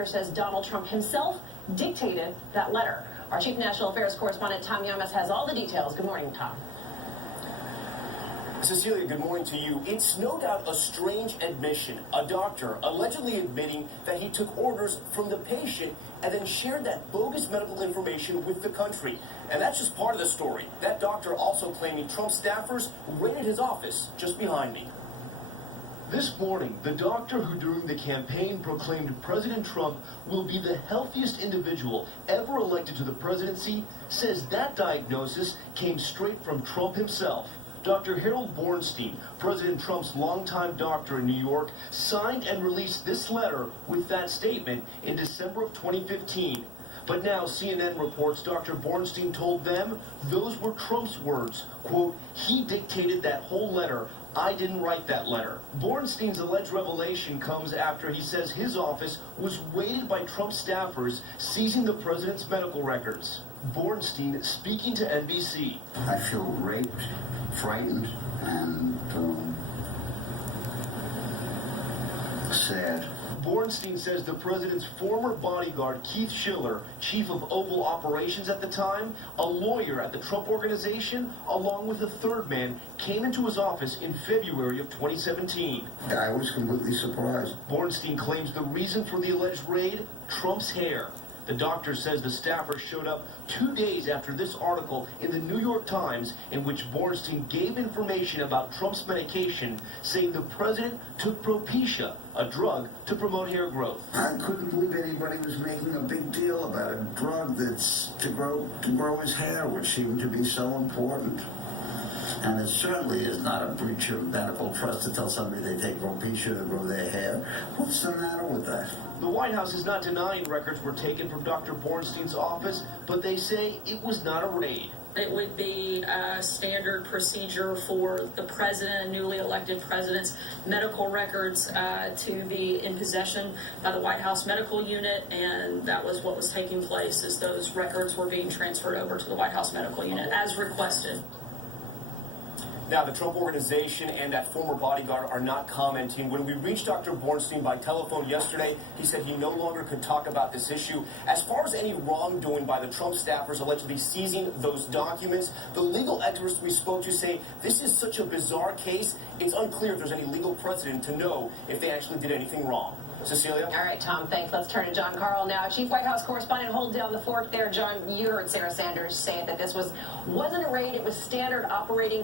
doctor says Donald Trump himself dictated that letter. Our chief national affairs correspondent Tom Yamas has all the details. Good morning, Tom. Cecilia, good morning to you. It's no doubt a strange admission. A doctor allegedly admitting that he took orders from the patient and then shared that bogus medical information with the country. And that's just part of the story. That doctor also claiming Trump staffers raided his office just behind me. This morning, the doctor who during the campaign proclaimed President Trump will be the healthiest individual ever elected to the presidency says that diagnosis came straight from Trump himself. Dr. Harold Bornstein, President Trump's longtime doctor in New York, signed and released this letter with that statement in December of 2015. But now CNN reports Dr. Bornstein told them those were Trump's words. Quote, he dictated that whole letter. I didn't write that letter. Bornstein's alleged revelation comes after he says his office was raided by Trump staffers seizing the president's medical records. Bornstein speaking to NBC. I feel raped, frightened, and sad. Bornstein says the president's former bodyguard, Keith Schiller, chief of Oval Operations at the time, a lawyer at the Trump Organization, along with a third man, came into his office in February of 2017. I was completely surprised. Bornstein claims the reason for the alleged raid, Trump's hair. The doctor says the staffer showed up 2 days after this article in the New York Times in which Bornstein gave information about Trump's medication, saying the president took Propecia, a drug to promote hair growth. I couldn't believe anybody was making a big deal about a drug that's to grow his hair, which seemed to be so important. And it certainly is not a breach of medical trust to tell somebody they take Propecia to grow their hair. What's the matter with that? The White House is not denying records were taken from Dr. Bornstein's office, but they say it was not a raid. It would be a standard procedure for the president and newly elected president's medical records to be in possession by the White House Medical Unit, and that was what was taking place as those records were being transferred over to the White House Medical Unit as requested. Now, the Trump Organization and that former bodyguard are not commenting. When we reached Dr. Bornstein by telephone yesterday, he said he no longer could talk about this issue. As far as any wrongdoing by the Trump staffers allegedly seizing those documents, the legal experts we spoke to say this is such a bizarre case, it's unclear if there's any legal precedent to know if they actually did anything wrong. Cecilia? All right, Tom, thanks. Let's turn to John Carl now. Chief White House correspondent, hold down the fort there. John, you heard Sarah Sanders say that this wasn't a raid, it was standard operating